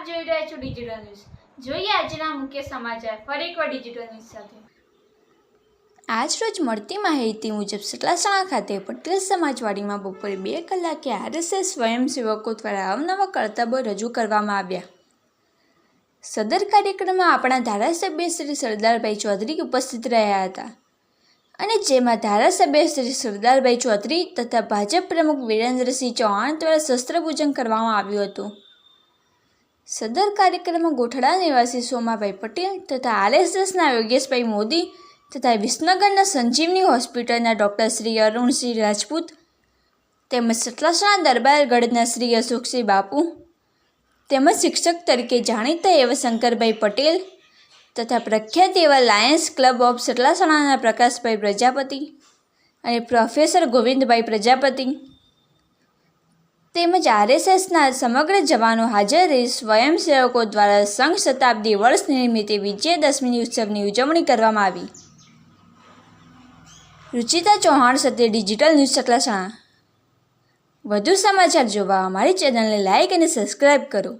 આપ જોઈ રહ્યા છો ડિજિટલ ન્યૂઝ। જોઈએ આજના મુખ્ય સમાચાર ફરી એકવાર ડિજિટલ ન્યૂઝ સાથે। આજ રોજ મળતી માહિતી મુજબ સતલાસણા ખાતે પટેલ સમાજવાડીમાં બપોરે 2 કલાકે આરએસએસ સ્વયંસેવકો દ્વારા અવનવા કરતબો રજૂ કરવામાં આવ્યા। સદર કાર્યક્રમમાં આપણા ધારાસભ્ય શ્રી સરદારભાઈ ચૌધરી ઉપસ્થિત રહ્યા હતા અને જેમાં ધારાસભ્ય શ્રી સરદારભાઈ ચૌધરી તથા ભાજપ પ્રમુખ વિરેન્દ્રસિંહ ચૌહાણ દ્વારા શસ્ત્રપૂજન કરવામાં આવ્યું હતું। સદર કાર્યક્રમમાં ગોઠડા નિવાસી સોમાભાઈ પટેલ તથા આરએસએસના યોગેશભાઈ મોદી તથા વિસનગરના સંજીવની હોસ્પિટલના ડૉક્ટર શ્રી અરુણસિંહ રાજપૂત તેમજ સતલાસણા દરબારગઢના શ્રી અશોકસિંહ બાપુ તેમજ શિક્ષક તરીકે જાણીતા એવા શંકરભાઈ પટેલ તથા પ્રખ્યાત એવા લાયન્સ ક્લબ ઓફ સતલાસણાના પ્રકાશભાઈ પ્રજાપતિ અને પ્રોફેસર ગોવિંદભાઈ પ્રજાપતિ તેમજ આરએસએસના સમગ્ર જવાનો હાજર રહી સ્વયંસેવકો દ્વારા સંઘ શતાબ્દી વર્ષ નિમિત્તે વિજયાદશમી ઉત્સવની ઉજવણી કરવામાં આવી। રુચિતા ચૌહાણ સાથે ડિજિટલ ન્યૂઝ સતલાસણા। વધુ સમાચાર જોવા અમારી ચેનલને લાઇક અને સબસ્ક્રાઇબ કરો।